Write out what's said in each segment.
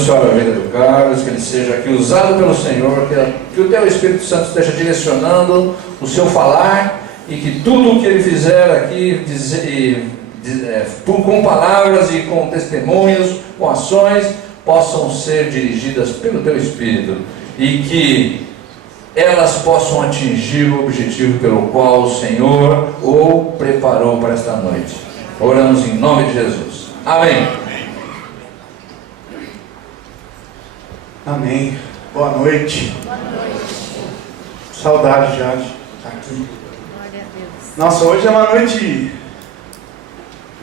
Abençoar a vida do Carlos, que ele seja aqui usado pelo Senhor, que o teu Espírito Santo esteja direcionando o seu falar e que tudo o que ele fizer aqui, com palavras e com testemunhos, com ações, possam ser dirigidas pelo teu Espírito e que elas possam atingir o objetivo pelo qual o Senhor o preparou para esta noite. Oramos em nome de Jesus. Amém. Amém. Boa noite. Boa noite. Saudade já de estar aqui. Glória a Deus. Nossa, hoje é uma noite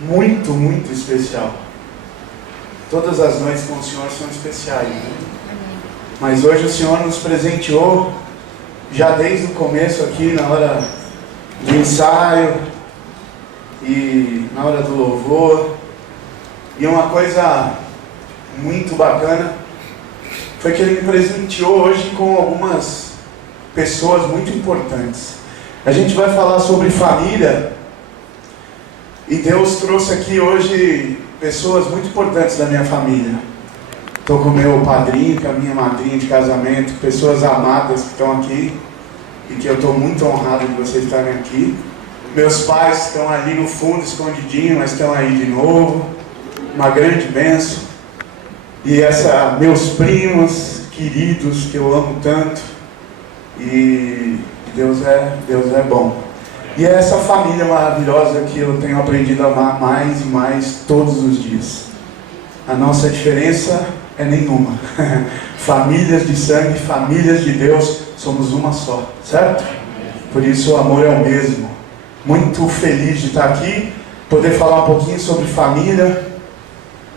muito, muito especial. Todas as noites com o Senhor são especiais, né? Amém. Mas hoje o Senhor nos presenteou, já desde o começo aqui, na hora do ensaio e na hora do louvor. E uma coisa muito bacana foi que Ele me presenteou hoje com algumas pessoas muito importantes. A gente vai falar sobre família e Deus trouxe aqui hoje pessoas muito importantes da minha família. Estou com o meu padrinho, com a minha madrinha de casamento, pessoas amadas que estão aqui e que eu estou muito honrado de vocês estarem aqui. Meus pais estão ali no fundo, escondidinho, mas estão aí de novo. Uma grande bênção. E meus primos queridos que eu amo tanto. E Deus é bom. E é essa família maravilhosa que eu tenho aprendido a amar mais e mais todos os dias. A nossa diferença é nenhuma. Famílias de sangue, famílias de Deus, somos uma só, certo? Por isso o amor é o mesmo. Muito feliz de estar aqui, poder falar um pouquinho sobre família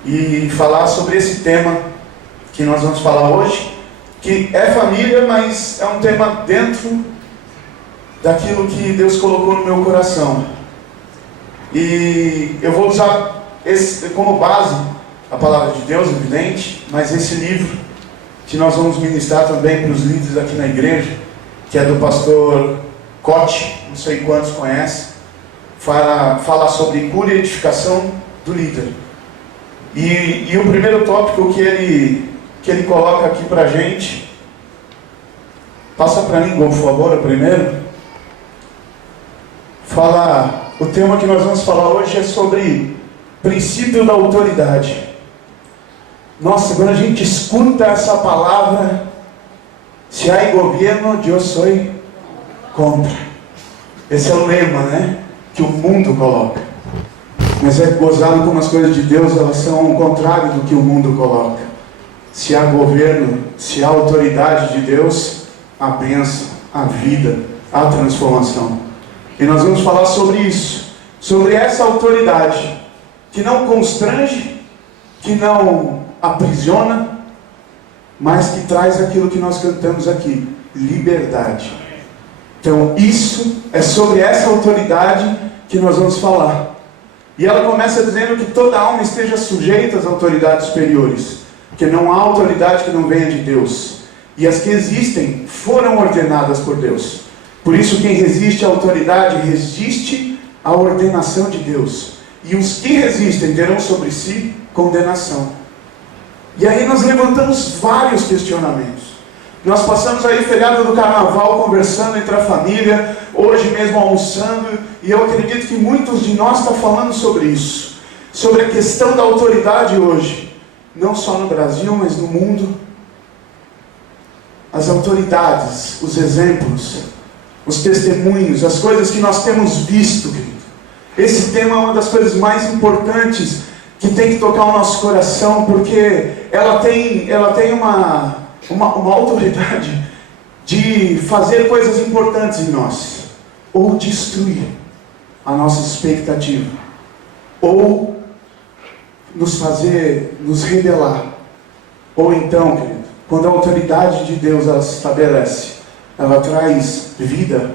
e falar sobre esse tema que nós vamos falar hoje, que é família, mas é um tema dentro daquilo que Deus colocou no meu coração. E eu vou usar como base a palavra de Deus, evidente, mas esse livro que nós vamos ministrar também para os líderes aqui na igreja, que é do pastor Cote, não sei quantos conhecem, fala sobre cura e edificação do líder. E o primeiro tópico que ele coloca aqui para a gente, passa para mim, por favor, o primeiro. O tema que nós vamos falar hoje é sobre princípio da autoridade. Nossa, quando a gente escuta essa palavra, se há governo, eu sou contra. Esse é o lema, né? Que o mundo coloca. Mas é gozado como as coisas de Deus, elas são o contrário do que o mundo coloca. Se há governo, se há autoridade de Deus, a bênção, a vida, a transformação. E nós vamos falar sobre isso, sobre essa autoridade que não constrange, que não aprisiona, mas que traz aquilo que nós cantamos aqui, liberdade. Então isso é sobre essa autoridade que nós vamos falar. E ela começa dizendo que toda alma esteja sujeita às autoridades superiores, porque não há autoridade que não venha de Deus. E as que existem foram ordenadas por Deus. Por isso quem resiste à autoridade resiste à ordenação de Deus. E os que resistem terão sobre si condenação. E aí nós levantamos vários questionamentos. Nós passamos aí feriado do carnaval conversando entre a família, hoje mesmo almoçando, e eu acredito que muitos de nós estão falando sobre isso, sobre a questão da autoridade hoje, não só no Brasil, mas no mundo. As autoridades, os exemplos, os testemunhos, as coisas que nós temos visto, querido. Esse tema é uma das coisas mais importantes que tem que tocar o nosso coração, porque ela tem uma autoridade de fazer coisas importantes em nós, ou destruir a nossa expectativa, ou nos rebelar. Ou então, querido, quando a autoridade de Deus ela se estabelece, ela traz vida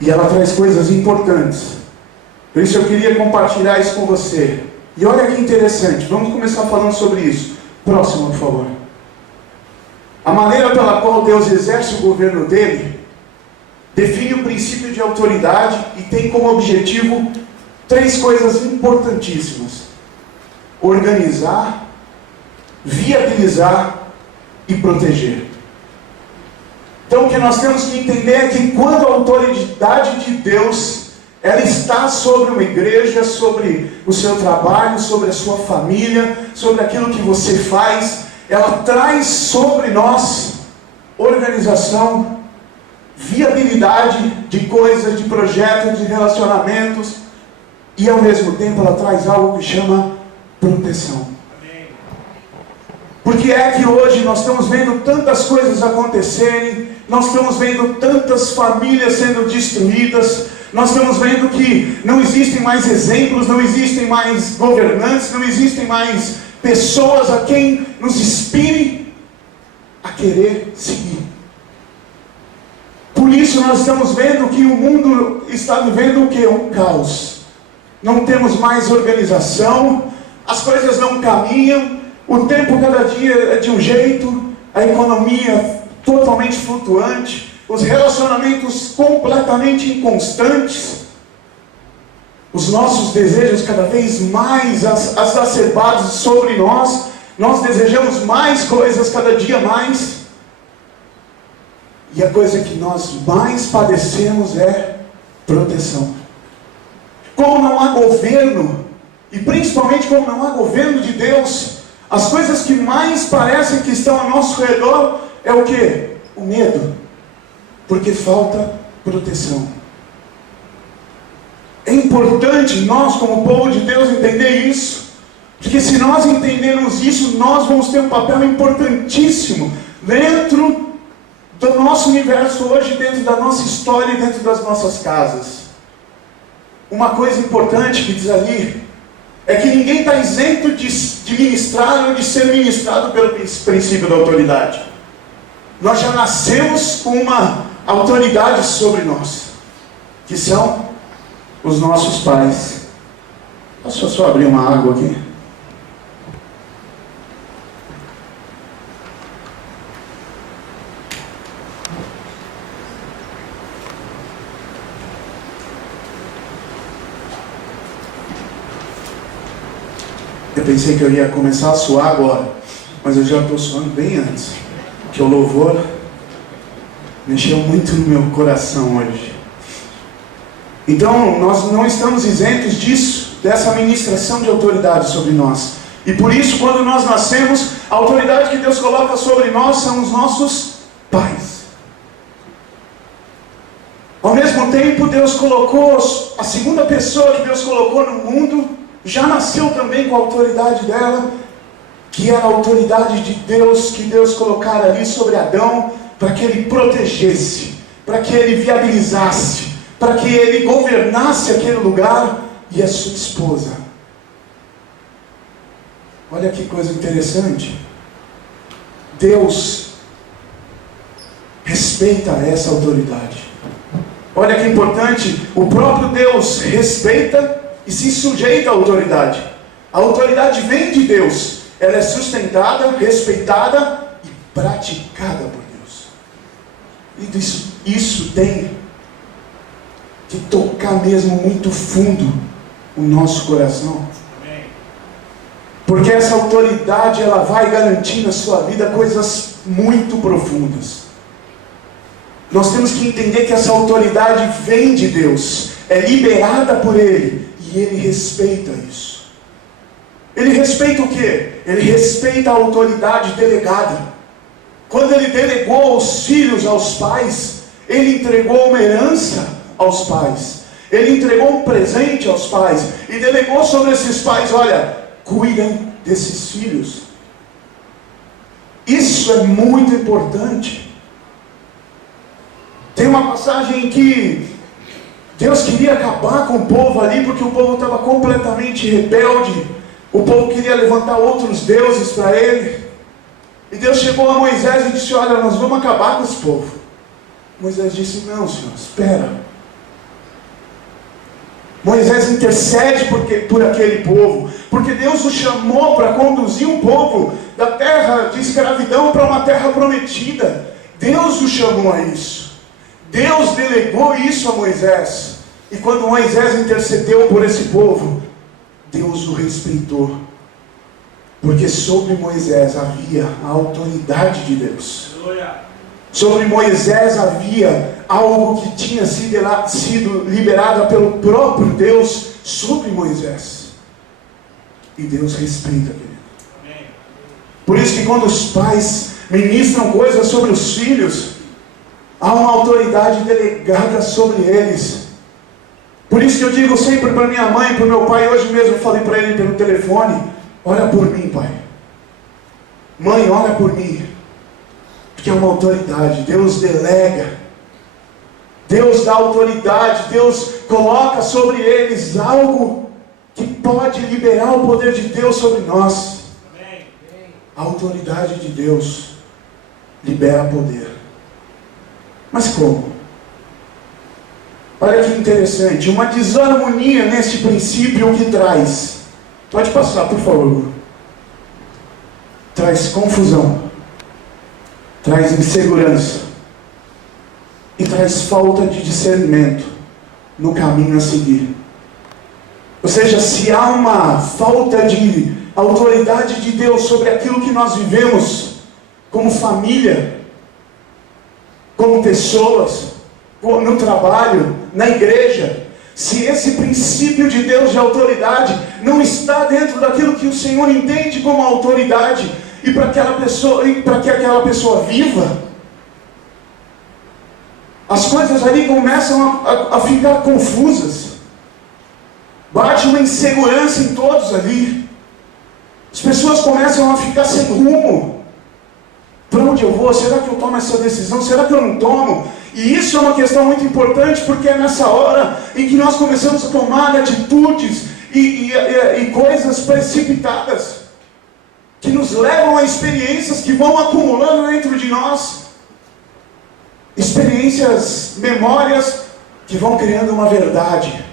e ela traz coisas importantes. Por isso eu queria compartilhar isso com você. E olha que interessante, vamos começar falando sobre isso. Próximo, por favor. A maneira pela qual Deus exerce o governo dele define o princípio de autoridade e tem como objetivo 3 coisas importantíssimas: organizar, viabilizar e proteger. Então o que nós temos que entender é que quando a autoridade de Deus, ela está sobre uma igreja, sobre o seu trabalho, sobre a sua família, sobre aquilo que você faz, ela traz sobre nós organização, viabilidade de coisas, de projetos, de relacionamentos, e ao mesmo tempo ela traz algo que chama proteção. Porque é que hoje nós estamos vendo tantas coisas acontecerem, nós estamos vendo tantas famílias sendo destruídas, nós estamos vendo que não existem mais exemplos, não existem mais governantes, não existem mais pessoas a quem nos inspire a querer seguir. Por isso nós estamos vendo que o mundo está vivendo o quê? Um caos. Não temos mais organização, as coisas não caminham, o tempo cada dia é de um jeito, a economia totalmente flutuante, os relacionamentos completamente inconstantes, os nossos desejos cada vez mais exacerbados sobre nós, nós desejamos mais coisas cada dia mais, e a coisa que nós mais padecemos é proteção. Como não há governo, e principalmente como não há governo de Deus, as coisas que mais parecem que estão ao nosso redor é o quê? O medo. Porque falta proteção. É importante nós, como povo de Deus, entender isso. Porque se nós entendermos isso, nós vamos ter um papel importantíssimo dentro do nosso universo hoje, dentro da nossa história e dentro das nossas casas. Uma coisa importante que diz ali é que ninguém está isento de ministrar ou de ser ministrado pelo princípio da autoridade. Nós já nascemos com uma autoridade sobre nós, que são os nossos pais. Posso só abrir uma água aqui? Eu pensei que eu ia começar a suar agora, mas eu já estou suando bem antes, porque o louvor mexeu muito no meu coração hoje. Então, nós não estamos isentos disso, dessa ministração de autoridade sobre nós. E por isso, quando nós nascemos, a autoridade que Deus coloca sobre nós são os nossos pais. Ao mesmo tempo, Deus colocou, a segunda pessoa que Deus colocou no mundo, já nasceu também com a autoridade dela, que era a autoridade de Deus, que Deus colocara ali sobre Adão, para que ele protegesse, para que ele viabilizasse, para que ele governasse aquele lugar, e a sua esposa. Olha que coisa interessante. Deus respeita essa autoridade. Olha que importante, o próprio Deus respeita e se sujeita à autoridade. A autoridade vem de Deus, ela é sustentada, respeitada e praticada por Deus. E isso tem que tocar mesmo muito fundo o nosso coração. Porque essa autoridade, ela vai garantir na sua vida coisas muito profundas. Nós temos que entender que essa autoridade vem de Deus, é liberada por Ele, e Ele respeita isso. Ele respeita o quê? Ele respeita a autoridade delegada. Quando Ele delegou os filhos aos pais, Ele entregou uma herança aos pais. Ele entregou um presente aos pais, e delegou sobre esses pais, olha, cuidem desses filhos. Isso é muito importante. Tem uma passagem em que Deus queria acabar com o povo ali, porque o povo estava completamente rebelde. O povo queria levantar outros deuses para ele. E Deus chegou a Moisés e disse, olha, nós vamos acabar com esse povo. Moisés disse, não, Senhor, espera. Moisés intercede por aquele povo, porque Deus o chamou para conduzir um povo da terra de escravidão para uma terra prometida. Deus o chamou a isso. Deus delegou isso a Moisés. E quando Moisés intercedeu por esse povo, Deus o respeitou. Porque sobre Moisés havia a autoridade de Deus. Sobre Moisés havia algo que tinha sido liberado pelo próprio Deus sobre Moisés. E Deus respeita, querido. Por isso que quando os pais ministram coisas sobre os filhos, há uma autoridade delegada sobre eles. Por isso que eu digo sempre para minha mãe, para o meu pai, hoje mesmo eu falei para ele pelo telefone: olha por mim, pai. Mãe, olha por mim. Porque é uma autoridade, Deus delega. Deus dá autoridade, Deus coloca sobre eles algo que pode liberar o poder de Deus sobre nós. A autoridade de Deus libera poder. Mas como? Olha que interessante, uma desarmonia nesse princípio que traz. Pode passar, por favor. Traz confusão, traz insegurança e traz falta de discernimento no caminho a seguir. Ou seja, se há uma falta de autoridade de Deus sobre aquilo que nós vivemos como família, como pessoas, no trabalho, na igreja, se esse princípio de Deus de autoridade não está dentro daquilo que o Senhor entende como autoridade, e para que aquela pessoa viva, as coisas ali começam a ficar confusas. Bate uma insegurança em todos ali. As pessoas começam a ficar sem rumo. Para onde eu vou? Será que eu tomo essa decisão? Será que eu não tomo? E isso é uma questão muito importante, porque é nessa hora em que nós começamos a tomar atitudes e coisas precipitadas, que nos levam a experiências que vão acumulando dentro de nós. Experiências, memórias, que vão criando uma verdade.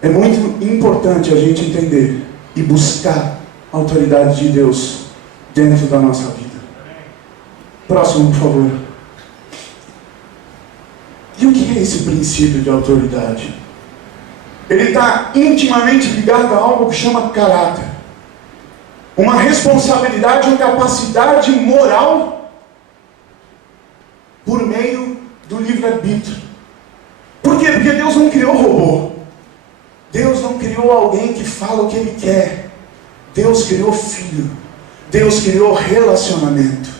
É muito importante a gente entender e buscar a autoridade de Deus dentro da nossa vida. Próximo, por favor. E o que é esse princípio de autoridade? Ele está intimamente ligado a algo que chama caráter. Uma responsabilidade, uma capacidade moral por meio do livre-arbítrio. Por quê? Porque Deus não criou robô. Deus não criou alguém que fala o que Ele quer. Deus criou filho. Deus criou relacionamento.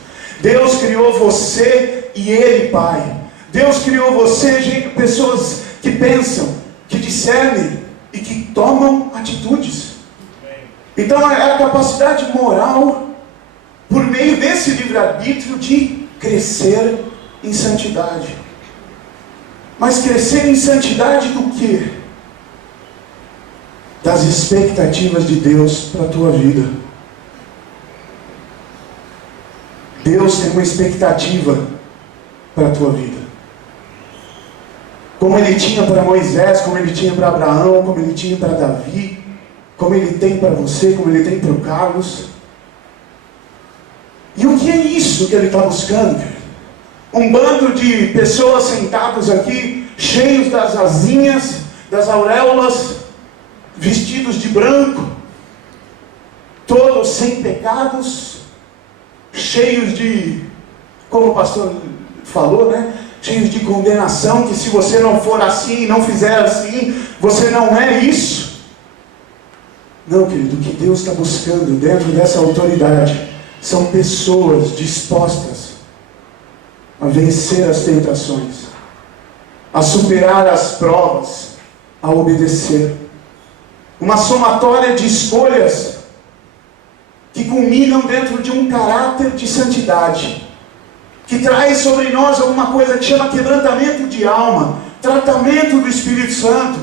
Deus criou você e Ele, Pai. Deus criou você, gente, pessoas que pensam, que discernem e que tomam atitudes. Então é a capacidade moral, por meio desse livre-arbítrio, de crescer em santidade. Mas crescer em santidade do quê? Das expectativas de Deus para a tua vida. Deus tem uma expectativa para a tua vida. Como Ele tinha para Moisés, como Ele tinha para Abraão, como Ele tinha para Davi, como Ele tem para você, como Ele tem para o Carlos. E o que é isso que Ele está buscando? Um bando de pessoas sentados aqui, cheios das asinhas, das auréolas, vestidos de branco, todos sem pecados, cheios de, como o pastor falou, né? Cheios de condenação, que se você não for assim, não fizer assim, você não é isso. Não, querido, o que Deus está buscando dentro dessa autoridade são pessoas dispostas a vencer as tentações, a superar as provas, a obedecer. Uma somatória de escolhas que culminam dentro de um caráter de santidade, que traz sobre nós alguma coisa que chama quebrantamento de alma, tratamento do Espírito Santo,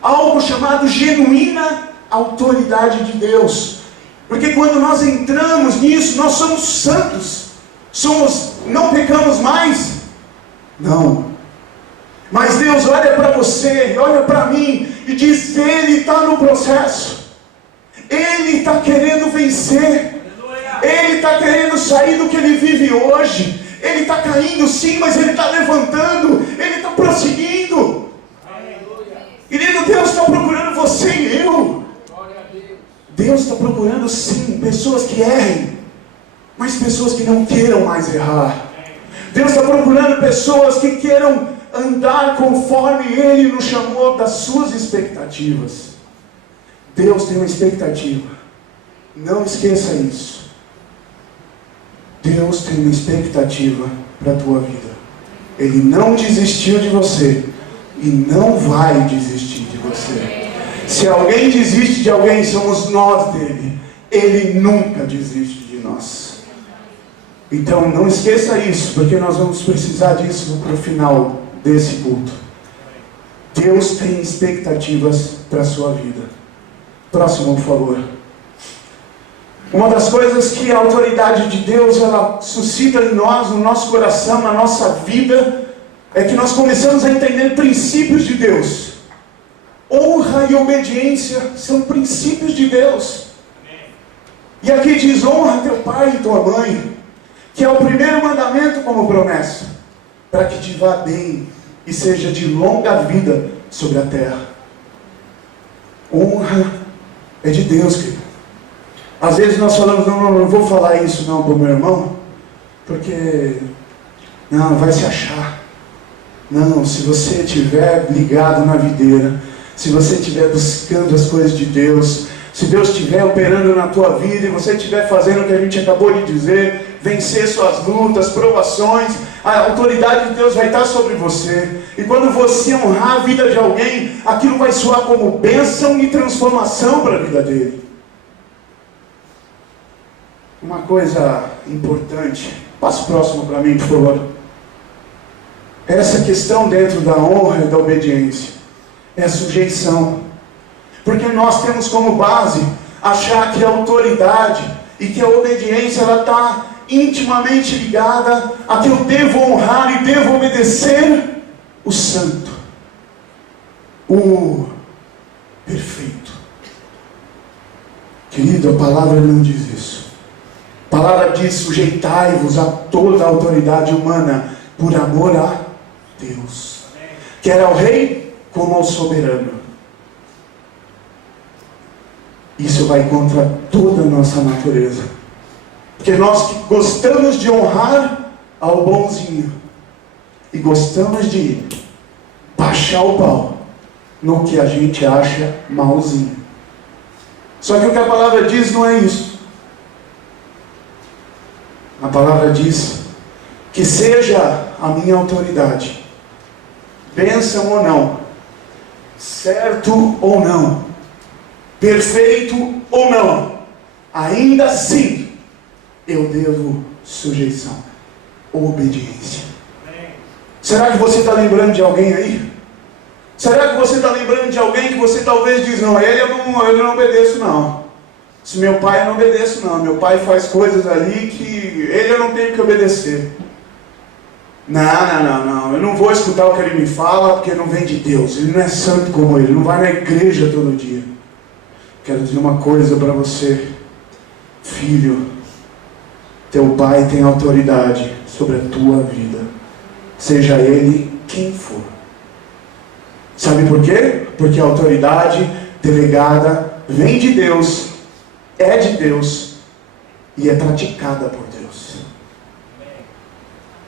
algo chamado genuína autoridade de Deus. Porque quando nós entramos nisso, nós somos santos, não pecamos mais. Não. Mas Deus olha para você, olha para mim e diz: Ele está no processo. Ele está querendo vencer. Ele está querendo sair do que ele vive hoje. Ele está caindo sim, mas ele está levantando. Ele está prosseguindo. Querido, Deus está procurando você e eu. Deus está procurando sim pessoas que errem, mas pessoas que não queiram mais errar. Deus está procurando pessoas que queiram andar conforme Ele nos chamou das suas expectativas. Deus tem uma expectativa. Não esqueça isso. Deus tem uma expectativa para a tua vida. Ele não desistiu de você e não vai desistir de você. Se alguém desiste de alguém, somos nós dele. Ele nunca desiste de nós. Então não esqueça isso, porque nós vamos precisar disso para o final desse culto. Deus tem expectativas para a sua vida. Próximo, por favor. Uma das coisas que a autoridade de Deus ela suscita em nós, no nosso coração, na nossa vida, é que nós começamos a entender princípios de Deus. Honra e obediência são princípios de Deus. E aqui diz: honra teu pai e tua mãe, que é o primeiro mandamento como promessa, para que te vá bem e seja de longa vida sobre a terra. Honra é de Deus, querido. Às vezes nós falamos: não vou falar isso não para o meu irmão, porque não, vai se achar. Não, se você estiver ligado na videira, se você estiver buscando as coisas de Deus, se Deus estiver operando na tua vida e você estiver fazendo o que a gente acabou de dizer, vencer suas lutas, provações, a autoridade de Deus vai estar sobre você. E quando você honrar a vida de alguém, aquilo vai soar como bênção e transformação para a vida dele. Uma coisa importante, passe próximo para mim, por favor. Essa questão dentro da honra e da obediência é a sujeição. Porque nós temos como base achar que a autoridade e que a obediência ela está intimamente ligada a que eu devo honrar e devo obedecer o santo, o perfeito. Querido, a palavra não diz isso. A palavra diz: sujeitai-vos a toda a autoridade humana por amor a Deus, quer ao rei como ao soberano. Isso vai contra toda a nossa natureza, porque nós que gostamos de honrar ao bonzinho e gostamos de baixar o pau no que a gente acha malzinho. Só que o que a palavra diz não é isso. A palavra diz que seja a minha autoridade, bênção ou não, certo ou não, perfeito ou não, ainda assim eu devo sujeição, obediência. Será que você está lembrando de alguém aí? Será que você está lembrando de alguém que você talvez diz: não, ele eu não obedeço não. Se meu pai eu não obedeço não, meu pai faz coisas ali que ele eu não tenho que obedecer. Não, eu não vou escutar o que ele me fala, porque não vem de Deus, ele não é santo como ele, não vai na igreja todo dia. Quero dizer uma coisa para você, filho, teu pai tem autoridade sobre a tua vida, seja ele quem for. Sabe por quê? Porque a autoridade delegada vem de Deus, é de Deus e é praticada por Deus.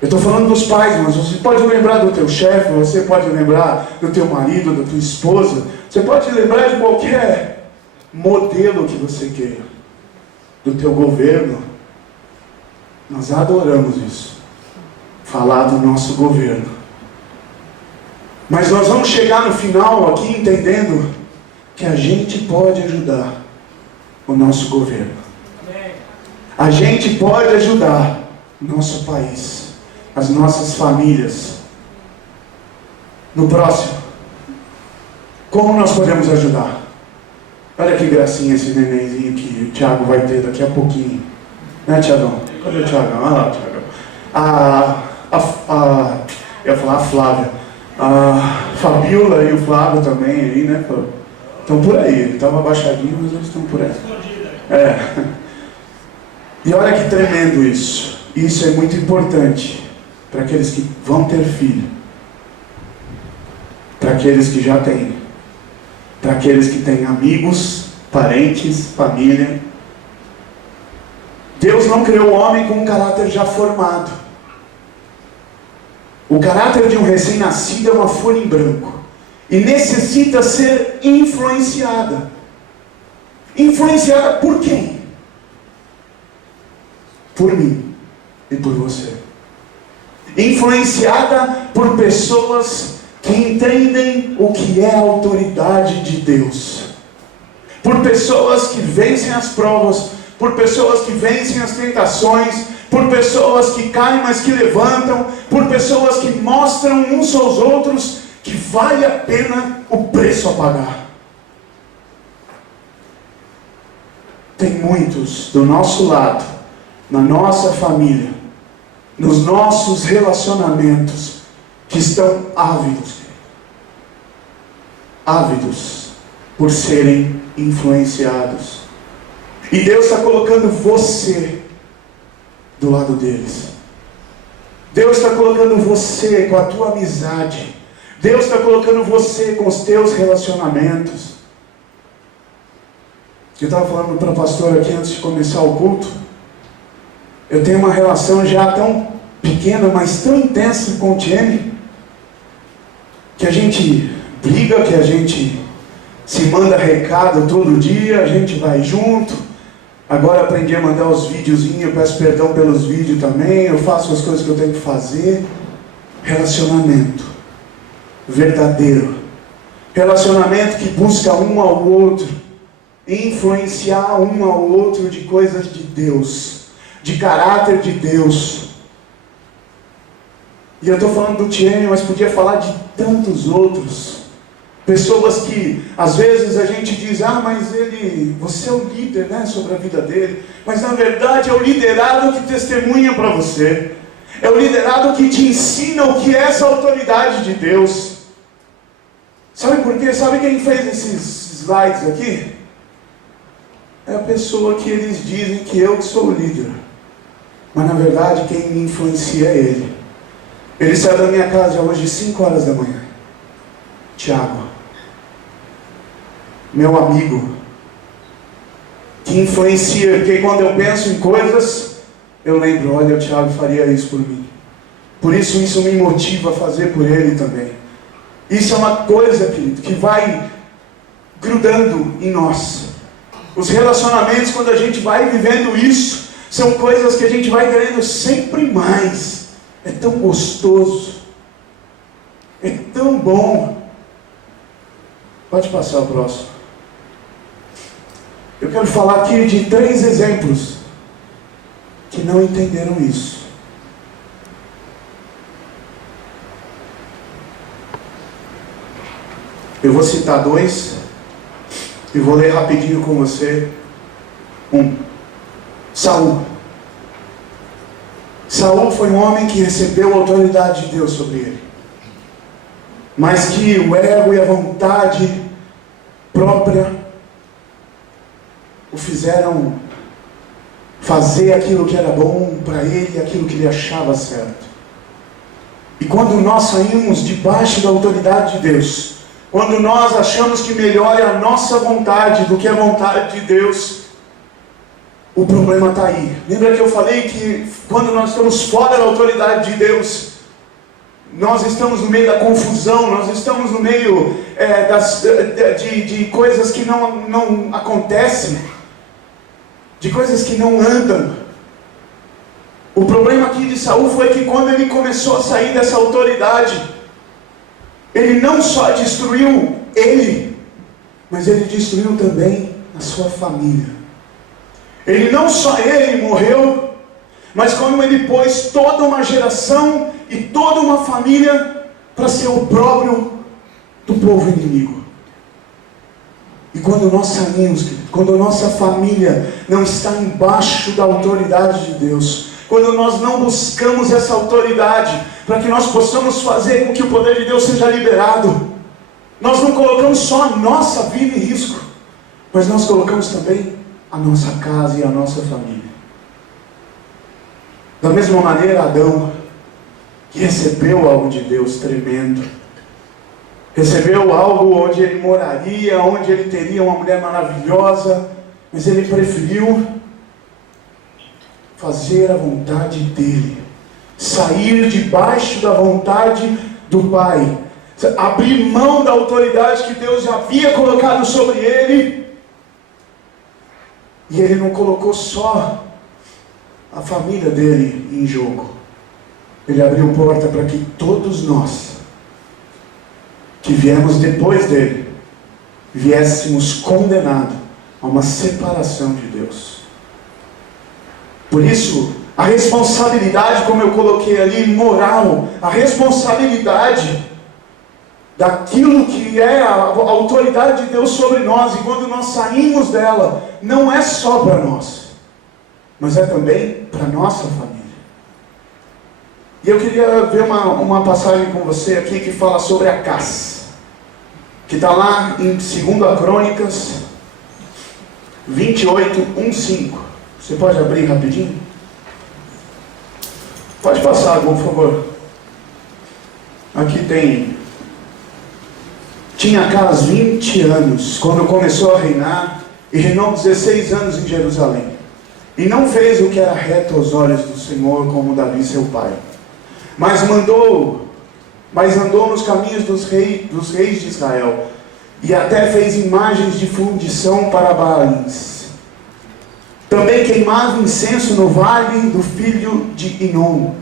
Eu estou falando dos pais, mas você pode lembrar do teu chefe, você pode lembrar do teu marido, da tua esposa, você pode lembrar de qualquer modelo que você queira, do teu governo. Nós adoramos isso, falar do nosso governo. Mas nós vamos chegar no final aqui entendendo que a gente pode ajudar o nosso governo. A gente pode ajudar o nosso país, as nossas famílias. No próximo, como nós podemos ajudar? Olha que gracinha esse nenenzinho que o Thiago vai ter daqui a pouquinho. Né, Thiagão? Cadê o Thiagão? Ah, o Thiagão. Eu ia falar a Flávia. A Fabiola e o Flávio também aí, né? Estão por aí. Ele estava abaixadinho, mas eles estão por aí. É. E olha que tremendo isso. Isso é muito importante para aqueles que vão ter filho, para aqueles que já têm, para aqueles que têm amigos parentes, família. Deus não criou o homem com um caráter já formado. O caráter de um recém-nascido é uma folha em branco e necessita ser influenciada. Influenciada por quem? Por mim e por você. Influenciada por pessoas que entendem o que é a autoridade de Deus. Por pessoas que vencem as provas, por pessoas que vencem as tentações, por pessoas que caem, mas que levantam, por pessoas que mostram uns aos outros que vale a pena o preço a pagar. Tem muitos do nosso lado, na nossa família, nos nossos relacionamentos, que estão ávidos por serem influenciados. E Deus está colocando você do lado deles. Deus está colocando você com a tua amizade. Deus está colocando você com os teus relacionamentos. Eu estava falando para o pastor aqui antes de começar o culto. Eu tenho uma relação já tão pequena, mas tão intensa com o Tiene, que a gente briga, que a gente se manda recado todo dia, a gente vai junto. Agora aprendi a mandar os videozinhos, eu peço perdão pelos vídeos também, eu faço as coisas que eu tenho que fazer. Relacionamento verdadeiro, relacionamento que busca um ao outro, influenciar um ao outro de coisas de Deus, de caráter de Deus. E eu estou falando do Tiene, mas podia falar de tantos outros. Pessoas que, às vezes, a gente diz, mas você é o líder, né, sobre a vida dele. Mas, na verdade, é o liderado que testemunha para você. É o liderado que te ensina o que é essa autoridade de Deus. Sabe por quê? Sabe quem fez esses slides aqui? É a pessoa que eles dizem que eu que sou o líder. Mas, na verdade, quem me influencia é ele. Ele saiu da minha casa hoje às 5 horas da manhã. Tiago, meu amigo, que influencia, porque quando eu penso em coisas, eu lembro, olha, o Tiago faria isso por mim. Por isso me motiva a fazer por ele também. Isso é uma coisa, querido, que vai grudando em nós. Os relacionamentos, quando a gente vai vivendo isso, são coisas que a gente vai querendo sempre mais. É tão gostoso, é tão bom. Pode passar o próximo. Eu quero falar aqui de 3 exemplos que não entenderam isso. Eu vou citar 2 e vou ler rapidinho com você. 1. Saul. Saul foi um homem que recebeu a autoridade de Deus sobre ele, mas que o ego e a vontade própria o fizeram fazer aquilo que era bom para ele, aquilo que ele achava certo. E quando nós saímos debaixo da autoridade de Deus, quando nós achamos que melhor é a nossa vontade do que a vontade de Deus, o problema está aí. Lembra que eu falei que quando nós estamos fora da autoridade de Deus, nós estamos no meio da confusão, nós estamos no meio de coisas que não acontecem, de coisas que não andam. O problema aqui de Saul foi que quando ele começou a sair dessa autoridade, ele não só destruiu ele, mas ele destruiu também a sua família. Ele não só ele morreu, mas como ele pôs toda uma geração e toda uma família para ser o próprio do povo inimigo. E quando nós saímos, quando a nossa família não está embaixo da autoridade de Deus, quando nós não buscamos essa autoridade para que nós possamos fazer com que o poder de Deus seja liberado, nós não colocamos só a nossa vida em risco, mas nós colocamos também a nossa casa e a nossa família. Da mesma maneira, Adão, que recebeu algo de Deus tremendo, recebeu algo onde ele moraria, onde ele teria uma mulher maravilhosa, mas ele preferiu fazer a vontade dele, sair debaixo da vontade do Pai, abrir mão da autoridade que Deus já havia colocado sobre ele. E ele não colocou só a família dele em jogo, ele abriu porta para que todos nós que viemos depois dele viéssemos condenados a uma separação de Deus. Por isso, a responsabilidade, como eu coloquei ali, moral, a responsabilidade daquilo que é a autoridade de Deus sobre nós, e quando nós saímos dela, não é só para nós, mas é também para nossa família. E eu queria ver uma passagem com você aqui que fala sobre Acás, que está lá em 2 Crônicas 28:1-5. Você pode abrir rapidinho? Pode passar, por favor. Aqui tem. Tinha Acás 20 anos, quando começou a reinar, e reinou 16 anos em Jerusalém. E não fez o que era reto aos olhos do Senhor, como Davi seu pai. Mas andou nos caminhos dos reis de Israel, e até fez imagens de fundição para Baalins. Também queimava incenso no vale do filho de Inom,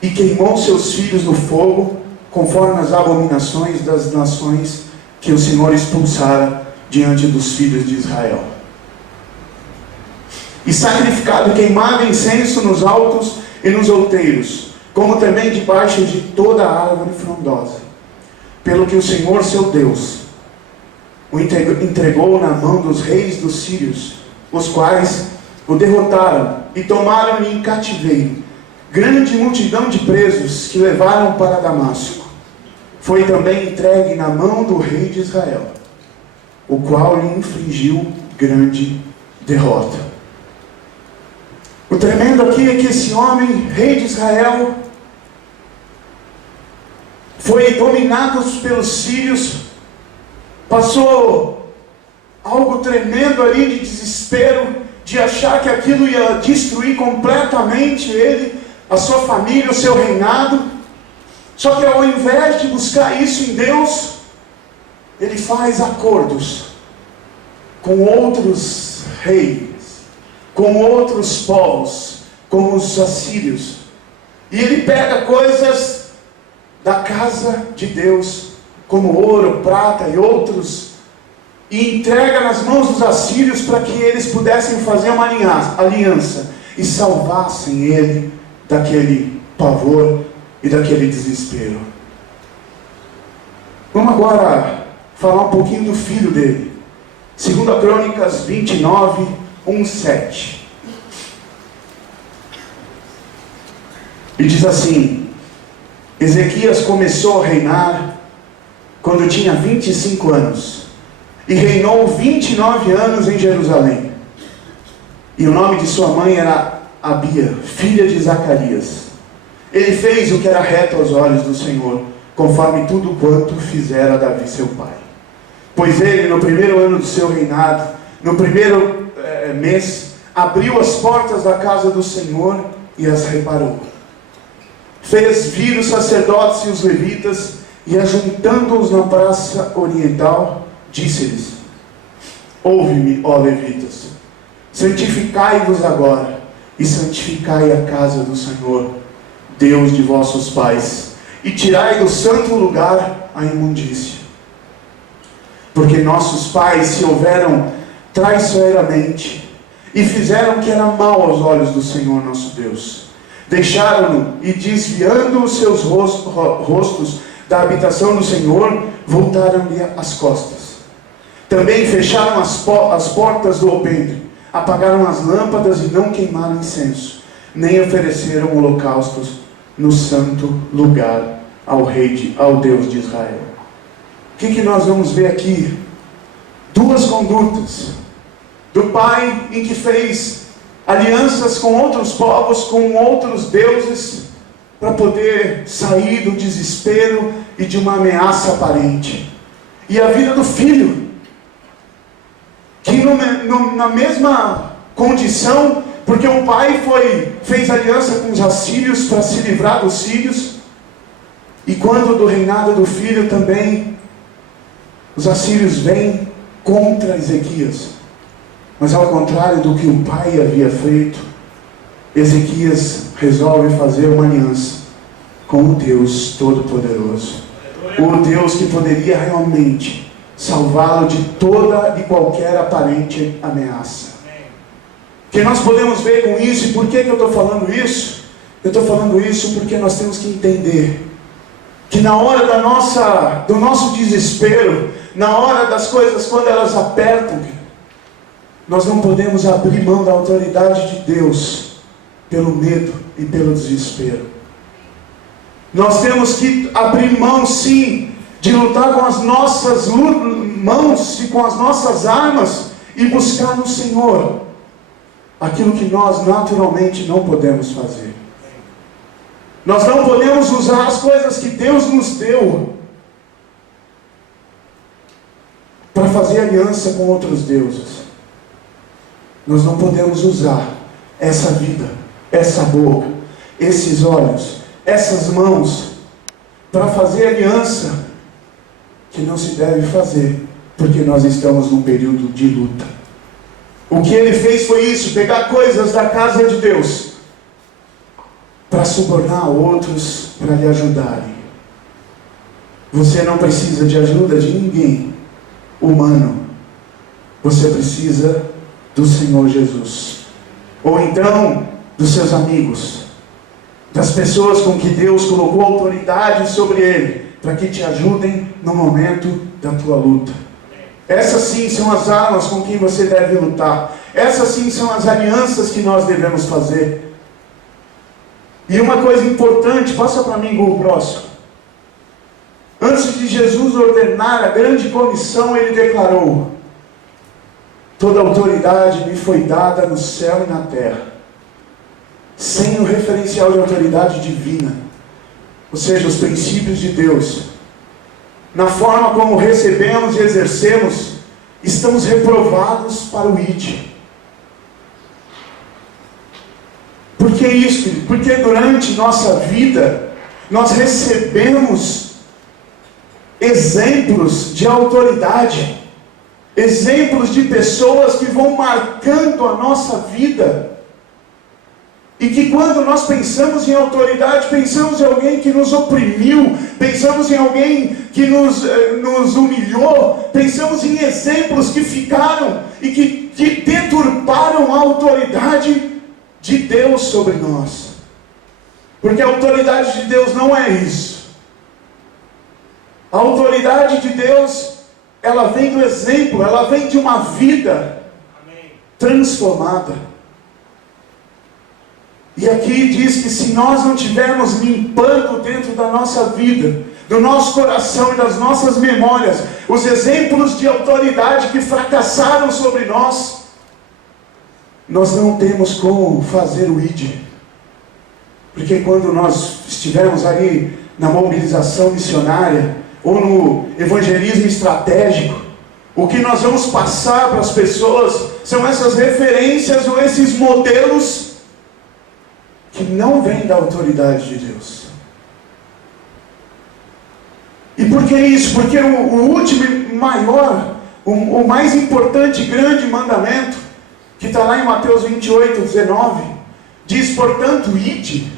e queimou seus filhos no fogo, conforme as abominações das nações que o Senhor expulsara diante dos filhos de Israel. E sacrificado queimava incenso nos altos e nos outeiros, como também debaixo de toda a árvore frondosa, pelo que o Senhor seu Deus o entregou na mão dos reis dos sírios, os quais o derrotaram e tomaram-lhe em cativeiro grande multidão de presos que levaram para Damasco. Foi também entregue na mão do rei de Israel, o qual lhe infligiu grande derrota. O tremendo aqui é que esse homem, rei de Israel, foi dominado pelos sírios, passou algo tremendo ali de desespero, de achar que aquilo ia destruir completamente ele, a sua família, o seu reinado. Só que ao invés de buscar isso em Deus, ele faz acordos com outros reis, com outros povos, como os assírios. E ele pega coisas da casa de Deus, como ouro, prata e outros, e entrega nas mãos dos assírios para que eles pudessem fazer uma aliança e salvassem ele daquele pavor e daquele desespero. Vamos agora falar um pouquinho do filho dele. 2 Crônicas 29:1-7. E diz assim: Ezequias começou a reinar quando tinha 25 anos, e reinou 29 anos em Jerusalém. E o nome de sua mãe era Abia, filha de Zacarias. Ele fez o que era reto aos olhos do Senhor, conforme tudo quanto fizera Davi seu pai. Pois ele, no primeiro ano do seu reinado, no primeiro mês, abriu as portas da casa do Senhor e as reparou. Fez vir os sacerdotes e os levitas, e ajuntando-os na praça oriental, disse-lhes: Ouve-me, ó levitas, santificai-vos agora, e santificai a casa do Senhor, Deus de vossos pais, e tirai do santo lugar a imundícia. Porque nossos pais se houveram traiçoeiramente, e fizeram o que era mal aos olhos do Senhor nosso Deus. Deixaram-no, e desviando os seus rostos da habitação do Senhor, voltaram-lhe as costas. Também fecharam as portas do alpendre, apagaram as lâmpadas e não queimaram incenso, nem ofereceram holocaustos no santo lugar ao Deus de Israel. O que nós vamos ver aqui? Duas condutas do pai em que fez alianças com outros povos, com outros deuses, para poder sair do desespero e de uma ameaça aparente. e a vida do filho, que na mesma condição, porque o pai fez aliança com os assírios para se livrar dos sírios, e quando do reinado do filho também, os assírios vêm contra Ezequias. Mas ao contrário do que o pai havia feito, Ezequias resolve fazer uma aliança com o Deus Todo-Poderoso. O Deus que poderia realmente salvá-lo de toda e qualquer aparente ameaça. Que nós podemos ver com isso, e por que eu estou falando isso? Eu estou falando isso porque nós temos que entender que na hora do nosso desespero, na hora das coisas quando elas apertam, nós não podemos abrir mão da autoridade de Deus pelo medo e pelo desespero. Nós temos que abrir mão, sim, de lutar com as nossas mãos e com as nossas armas e buscar no Senhor aquilo que nós naturalmente não podemos fazer. Nós não podemos usar as coisas que Deus nos deu para fazer aliança com outros deuses. Nós não podemos usar essa vida, essa boca, esses olhos, essas mãos para fazer aliança que não se deve fazer, porque nós estamos num período de luta. O que ele fez foi isso, pegar coisas da casa de Deus para subornar outros para lhe ajudarem. Você não precisa de ajuda de ninguém humano. Você precisa do Senhor Jesus. Ou então dos seus amigos, das pessoas com que Deus colocou autoridade sobre ele, para que te ajudem no momento da tua luta. Essas sim são as armas com quem você deve lutar. Essas sim são as alianças que nós devemos fazer. E uma coisa importante, passa para mim o próximo. Antes de Jesus ordenar a grande comissão, ele declarou: toda autoridade me foi dada no céu e na terra. Sem o referencial de autoridade divina, ou seja, os princípios de Deus, na forma como recebemos e exercemos, estamos reprovados para o id. Por que isso? Porque durante nossa vida, nós recebemos exemplos de autoridade, exemplos de pessoas que vão marcando a nossa vida, e que quando nós pensamos em autoridade, pensamos em alguém que nos oprimiu, pensamos em alguém que nos humilhou, pensamos em exemplos que ficaram e que deturparam a autoridade de Deus sobre nós. Porque a autoridade de Deus não é isso. A autoridade de Deus, ela vem do exemplo, ela vem de uma vida transformada. E aqui diz que se nós não estivermos limpando dentro da nossa vida, do nosso coração e das nossas memórias, os exemplos de autoridade que fracassaram sobre nós, nós não temos como fazer o ID. Porque quando nós estivermos ali na mobilização missionária, ou no evangelismo estratégico, o que nós vamos passar para as pessoas são essas referências ou esses modelos que não vêm da autoridade de Deus. E por que isso? Porque o último e maior, o mais importante grande mandamento, que está lá em Mateus 28, 19, diz: portanto, ide,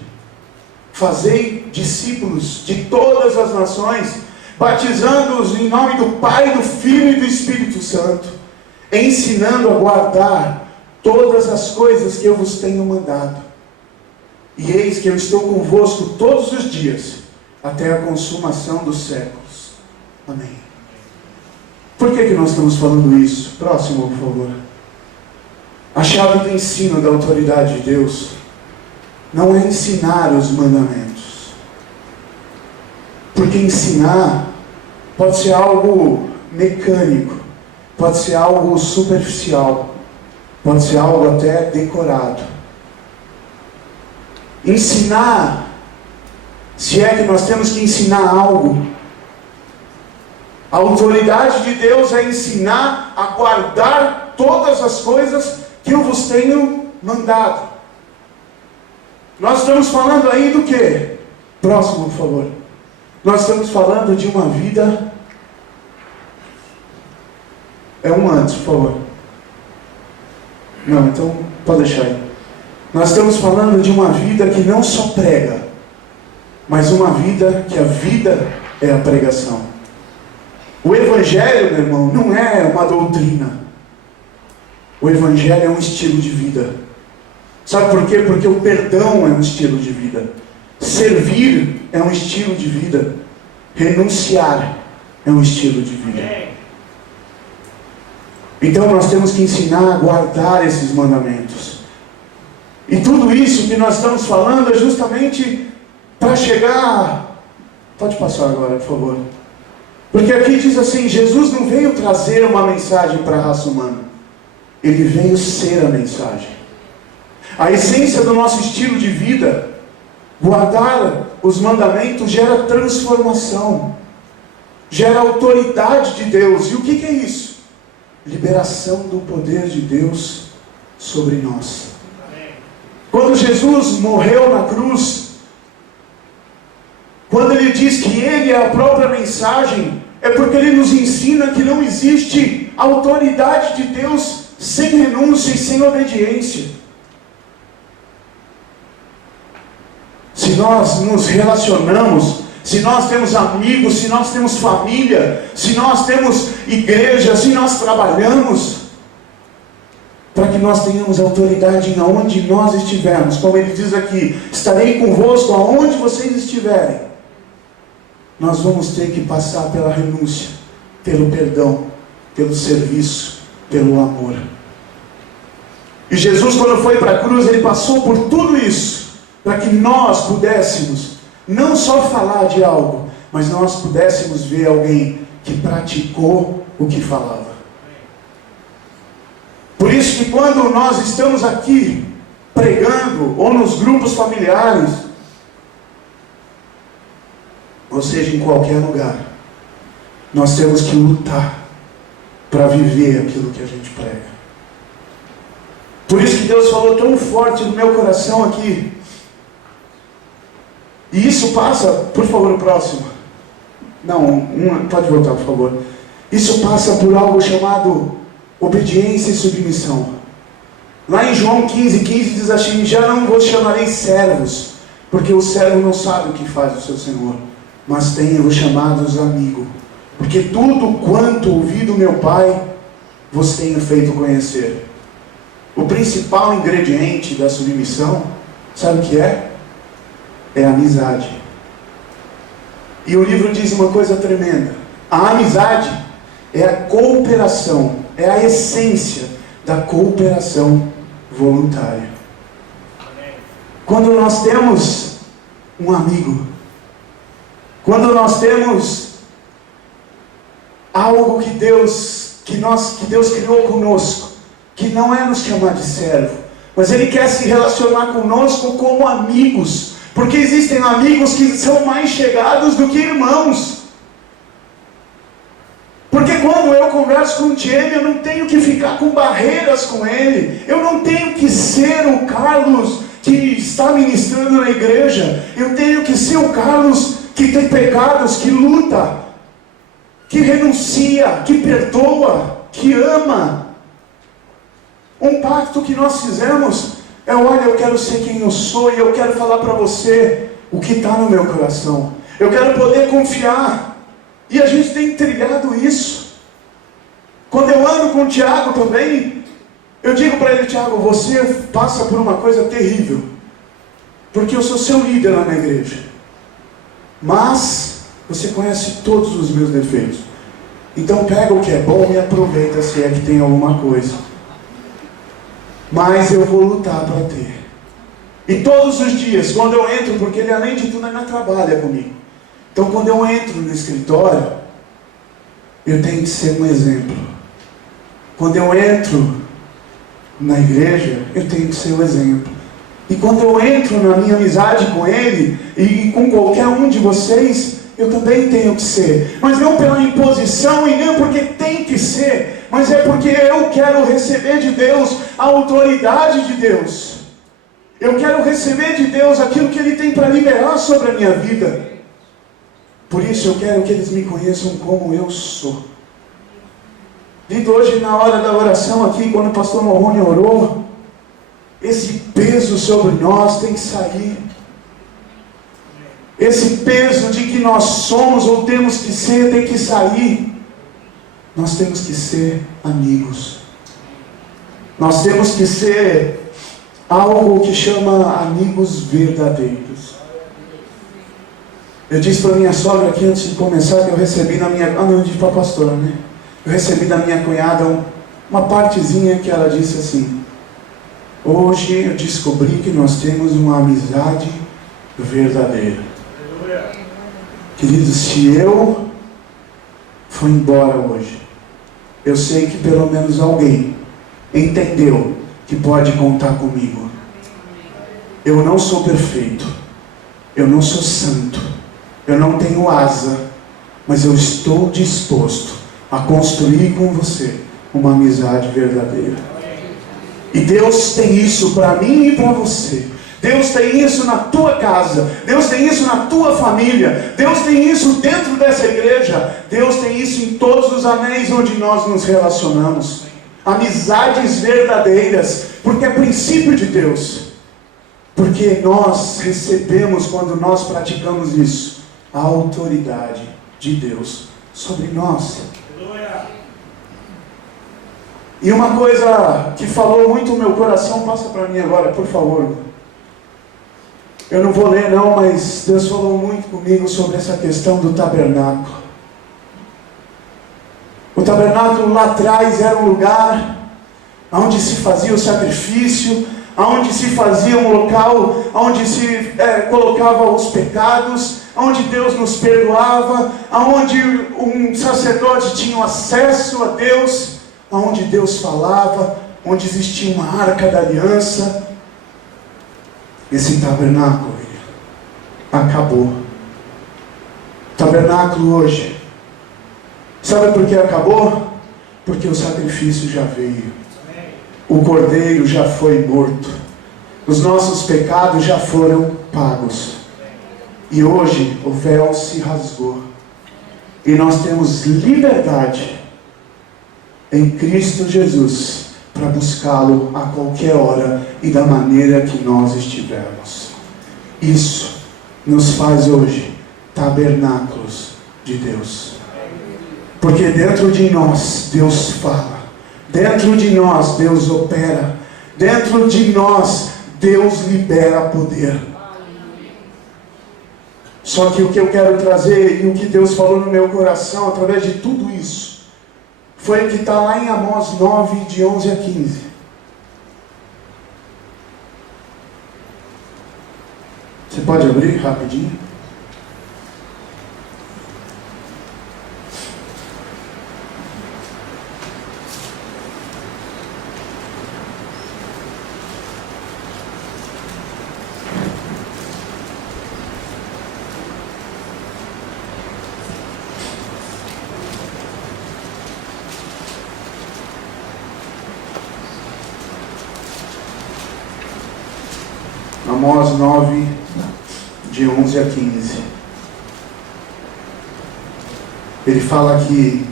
fazei discípulos de todas as nações, batizando-os em nome do Pai, do Filho e do Espírito Santo, ensinando a guardar todas as coisas que eu vos tenho mandado. E eis que eu estou convosco todos os dias, até a consumação dos séculos. Amém. Por que nós estamos falando isso? Próximo, por favor. A chave do ensino da autoridade de Deus não é ensinar os mandamentos. Porque ensinar pode ser algo mecânico, pode ser algo superficial, pode ser algo até decorado. Ensinar, se é que nós temos que ensinar algo, A autoridade de Deus é ensinar a guardar todas as coisas que eu vos tenho mandado. Nós estamos falando aí do quê? Próximo, por favor. Nós estamos falando de uma vida... É um antes, por favor. Não, então pode deixar aí. Nós estamos falando de uma vida que não só prega, mas uma vida que a vida é a pregação. O Evangelho, meu irmão, não é uma doutrina. O Evangelho é um estilo de vida. Sabe por quê? Porque o perdão é um estilo de vida. Servir é um estilo de vida. Renunciar é um estilo de vida. Então nós temos que ensinar a guardar esses mandamentos. E tudo isso que nós estamos falando é justamente para chegar... Pode passar agora, por favor. Porque aqui diz assim, Jesus não veio trazer uma mensagem para a raça humana. Ele veio ser a mensagem. A essência do nosso estilo de vida, guardar os mandamentos, gera transformação. Gera autoridade de Deus. E o que é isso? Liberação do poder de Deus sobre nós. Quando Jesus morreu na cruz, quando Ele diz que Ele é a própria mensagem, é porque Ele nos ensina que não existe autoridade de Deus sem renúncia e sem obediência. Se nós nos relacionamos, se nós temos amigos, se nós temos família, se nós temos igreja, se nós trabalhamos, para que nós tenhamos autoridade em aonde nós estivermos, como Ele diz aqui, estarei convosco aonde vocês estiverem, nós vamos ter que passar pela renúncia, pelo perdão, pelo serviço, pelo amor. E Jesus, quando foi para a cruz, Ele passou por tudo isso, para que nós pudéssemos não só falar de algo, mas nós pudéssemos ver alguém que praticou o que falava. Por isso que quando nós estamos aqui pregando, ou nos grupos familiares, ou seja, em qualquer lugar, nós temos que lutar para viver aquilo que a gente prega. Por isso que Deus falou tão forte no meu coração aqui. E isso passa, por favor, o próximo. Não, pode voltar, por favor. Isso passa por algo chamado obediência e submissão. Lá em João 15:15 diz assim, já não vos chamarei servos, porque o servo não sabe o que faz o seu Senhor, mas tenho-vos chamados amigo, porque tudo quanto ouvi do meu Pai, vos tenho feito conhecer. O principal ingrediente da submissão, sabe o que é? É a amizade. E o livro diz uma coisa tremenda. A amizade é a cooperação, é a essência da cooperação voluntária. Quando nós temos um amigo, quando nós temos algo que Deus criou conosco, que não é nos chamar de servo, mas Ele quer se relacionar conosco como amigos, porque existem amigos que são mais chegados do que irmãos. Porque quando eu converso com o Jamie, eu não tenho que ficar com barreiras com ele, eu não tenho que ser o Carlos que está ministrando na igreja, eu tenho que ser o Carlos que tem pecados, que luta, que renuncia, que perdoa, que ama. Um pacto que nós fizemos é, olha, eu quero ser quem eu sou e eu quero falar para você o que está no meu coração. Eu quero poder confiar. E a gente tem trilhado isso. Quando eu ando com o Tiago também, eu digo para ele, Tiago, você passa por uma coisa terrível, porque eu sou seu líder lá na igreja, mas você conhece todos os meus defeitos. Então pega o que é bom e aproveita se é que tem alguma coisa. Mas eu vou lutar para ter. E todos os dias, quando eu entro, porque ele além de tudo ainda trabalha comigo. Então quando eu entro no escritório, eu tenho que ser um exemplo. Quando eu entro na igreja, eu tenho que ser um exemplo. E quando eu entro na minha amizade com ele, e com qualquer um de vocês, eu também tenho que ser, mas não pela imposição e nem porque tem que ser, mas é porque eu quero receber de Deus a autoridade de Deus. Eu quero receber de Deus aquilo que Ele tem para liberar sobre a minha vida. Por isso eu quero que eles me conheçam como eu sou. Dito hoje na hora da oração aqui, quando o pastor Morrone orou, esse peso sobre nós tem que sair. Esse peso de que nós somos ou temos que ser, tem que sair. Nós temos que ser amigos. Nós temos que ser algo que chama amigos verdadeiros. Eu disse para minha sogra aqui antes de começar que eu recebi na minha... eu disse para a pastora, né? Eu recebi da minha cunhada uma partezinha que ela disse assim: hoje eu descobri que nós temos uma amizade verdadeira. Queridos, se eu for embora hoje, eu sei que pelo menos alguém entendeu que pode contar comigo. Eu não sou perfeito, eu não sou santo, eu não tenho asa, mas eu estou disposto a construir com você uma amizade verdadeira. E Deus tem isso para mim e para você. Deus tem isso na tua casa, Deus tem isso na tua família, Deus tem isso dentro dessa igreja, Deus tem isso em todos os anéis onde nós nos relacionamos. Amizades verdadeiras, porque é princípio de Deus. Porque nós recebemos, quando nós praticamos isso, a autoridade de Deus sobre nós. E uma coisa que falou muito no meu coração, passa para mim agora, por favor. Eu não vou ler não, mas Deus falou muito comigo sobre essa questão do tabernáculo. O tabernáculo lá atrás era um lugar onde se fazia o sacrifício, onde se fazia um local, onde se colocava os pecados, onde Deus nos perdoava, onde um sacerdote tinha acesso a Deus, onde Deus falava, onde existia uma arca da aliança. Esse tabernáculo acabou. O tabernáculo hoje, sabe por que acabou? Porque o sacrifício já veio. O cordeiro já foi morto. Os nossos pecados já foram pagos. E hoje o véu se rasgou. E nós temos liberdade em Cristo Jesus para buscá-lo a qualquer hora e da maneira que nós estivermos. Isso nos faz hoje tabernáculos de Deus. Porque dentro de nós Deus fala. Dentro de nós Deus opera. Dentro de nós Deus libera poder. Só que o que eu quero trazer e o que Deus falou no meu coração através de tudo isso foi o que está lá em Amós 9, de 11 a 15. Você pode abrir rapidinho? Amós 9, de 11 a 15. Ele fala aqui: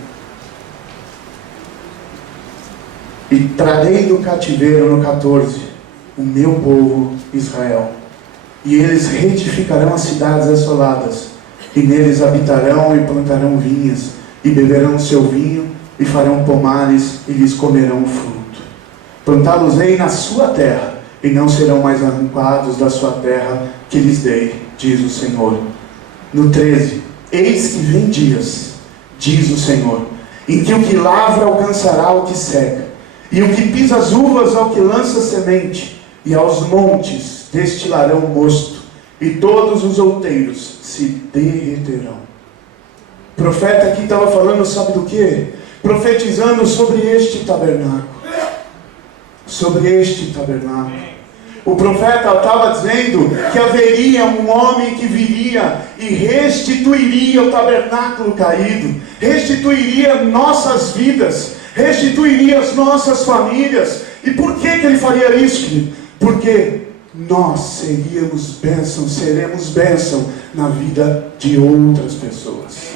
e trarei do cativeiro, no 14, o meu povo Israel, e eles reedificarão as cidades assoladas, e neles habitarão e plantarão vinhas, e beberão o seu vinho, e farão pomares, e lhes comerão fruto. Plantá-los-ei na sua terra, e não serão mais arrancados da sua terra que lhes dei, diz o Senhor. No 13, eis que vem dias, diz o Senhor, em que o que lavra alcançará o que seca, e o que pisa as uvas ao que lança semente, e aos montes destilarão mosto, e todos os outeiros se derreterão. O profeta aqui estava falando, sabe do que? Profetizando sobre este tabernáculo. Sobre este tabernáculo. O profeta estava dizendo que haveria um homem que viria e restituiria o tabernáculo caído, restituiria nossas vidas, restituiria as nossas famílias. E por que ele faria isso, querido? Porque nós seríamos bênção, seremos bênção na vida de outras pessoas.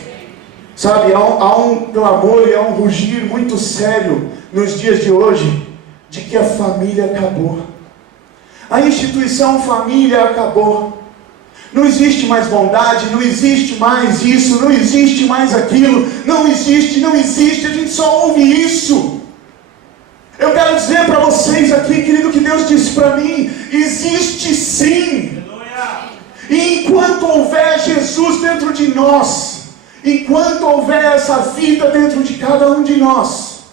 Sabe, há um clamor e há um rugir muito sério nos dias de hoje, de que a família acabou. A instituição família acabou. Não existe mais bondade, não existe mais isso, não existe mais aquilo, não existe, a gente só ouve isso. Eu quero dizer para vocês aqui, querido, que Deus disse para mim: existe sim. E enquanto houver Jesus dentro de nós, enquanto houver essa vida dentro de cada um de nós,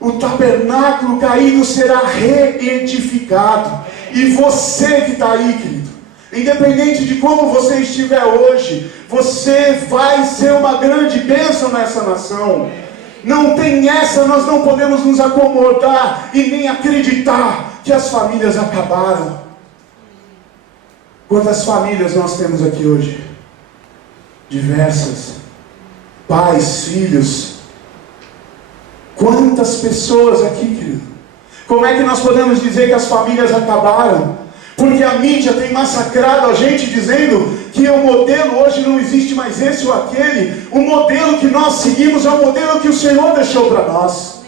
o tabernáculo caído será reedificado. E você que está aí, querido, independente de como você estiver hoje, você vai ser uma grande bênção nessa nação. Não tem essa, nós não podemos nos acomodar e nem acreditar que as famílias acabaram. Quantas famílias nós temos aqui hoje? Diversas. Pais, filhos. Quantas pessoas aqui, querido? Como é que nós podemos dizer que as famílias acabaram? Porque a mídia tem massacrado a gente dizendo que o modelo hoje não existe mais esse ou aquele. O modelo que nós seguimos é o modelo que o Senhor deixou para nós.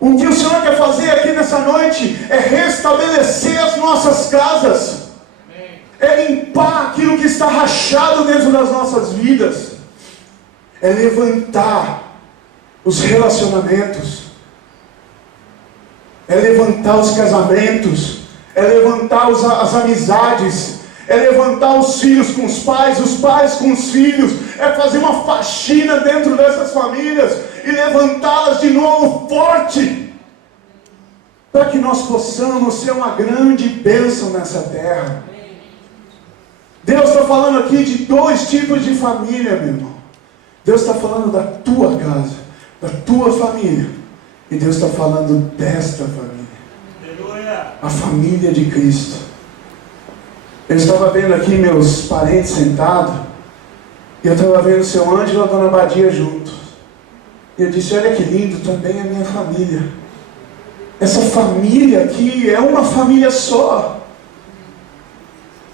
O que o Senhor quer fazer aqui nessa noite é restabelecer as nossas casas. É limpar aquilo que está rachado dentro das nossas vidas. É levantar os relacionamentos. É levantar os casamentos, é levantar as amizades, é levantar os filhos com os pais com os filhos, é fazer uma faxina dentro dessas famílias e levantá-las de novo forte, para que nós possamos ser uma grande bênção nessa terra. Deus está falando aqui de 2 tipos de família, meu irmão. Deus está falando da tua casa, da tua família. E Deus está falando desta família. A família de Cristo. Eu estava vendo aqui meus parentes sentados. E eu estava vendo o seu Ângelo e a dona Badia juntos. E eu disse: olha que lindo, também é minha família. Essa família aqui é uma família só.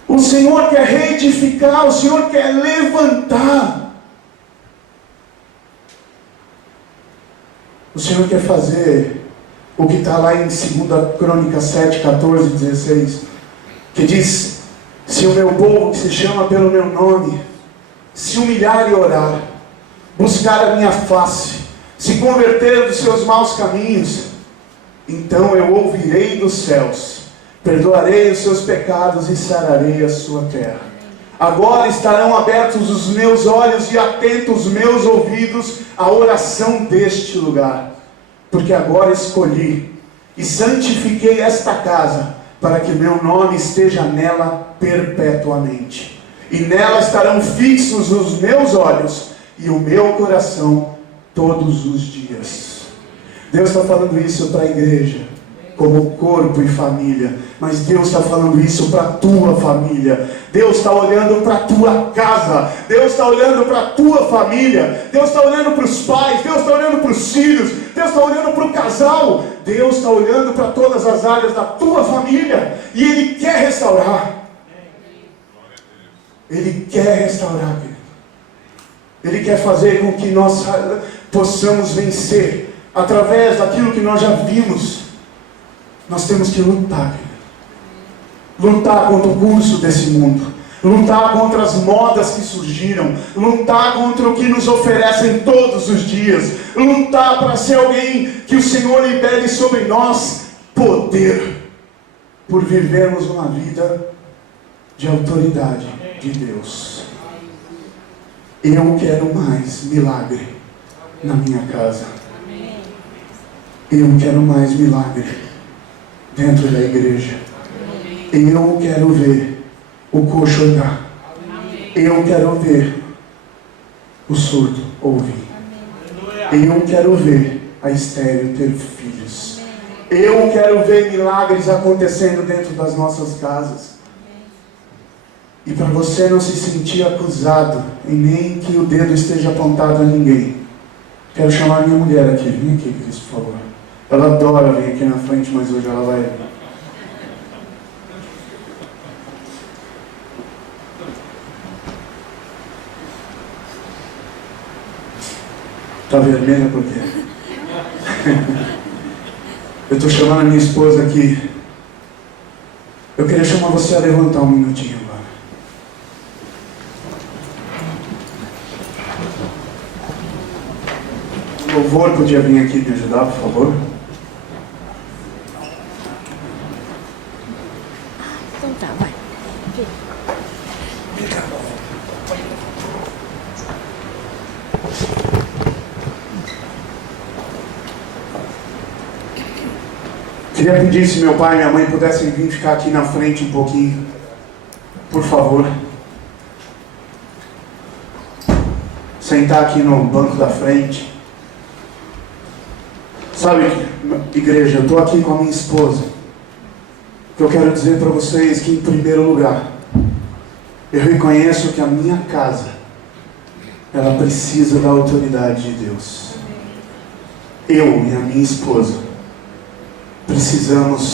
O Senhor quer reedificar, o Senhor quer levantar. O Senhor quer fazer o que está lá em 2 Crônicas 7, 14, 16, que diz: se o meu povo, que se chama pelo meu nome, se humilhar e orar, buscar a minha face, se converter dos seus maus caminhos, então eu ouvirei dos céus, perdoarei os seus pecados e sararei a sua terra. Agora estarão abertos os meus olhos e atentos os meus ouvidos à oração deste lugar. Porque agora escolhi e santifiquei esta casa, para que meu nome esteja nela perpetuamente. E nela estarão fixos os meus olhos e o meu coração todos os dias. Deus está falando isso para a igreja, como corpo e família, mas Deus está falando isso para a tua família. Deus está olhando para a tua casa, Deus está olhando para a tua família, Deus está olhando para os pais, Deus está olhando para os filhos, Deus está olhando para o casal, Deus está olhando para todas as áreas da tua família, e Ele quer restaurar. Ele quer restaurar, querido. Ele quer fazer com que nós possamos vencer através daquilo que nós já vimos. Nós temos que lutar, querido. Lutar contra o curso desse mundo, lutar contra as modas que surgiram, lutar contra o que nos oferecem todos os dias, lutar para ser alguém que o Senhor libere sobre nós poder, por vivermos uma vida de autoridade de Deus. Eu quero mais milagre na minha casa. Eu quero mais milagre dentro da igreja. Eu quero ver o coxo andar. Eu quero ver o surdo ouvir. Eu quero ver a estéril ter filhos. Eu quero ver milagres acontecendo dentro das nossas casas. E para você não se sentir acusado e nem que o dedo esteja apontado a ninguém, quero chamar minha mulher aqui. Vem aqui, Cris, por favor. Ela adora vir aqui na frente, mas hoje ela vai... Está vermelha por quê? Eu estou chamando a minha esposa aqui. Eu queria chamar você a levantar um minutinho agora. O louvor podia vir aqui me ajudar, por favor? Então tá, vai. Queria pedir se meu pai e minha mãe pudessem vir ficar aqui na frente um pouquinho. Por favor. Sentar aqui no banco da frente. Sabe, igreja, eu estou aqui com a minha esposa. Eu quero dizer para vocês que, em primeiro lugar, eu reconheço que a minha casa, ela precisa da autoridade de Deus. Eu e a minha esposa precisamos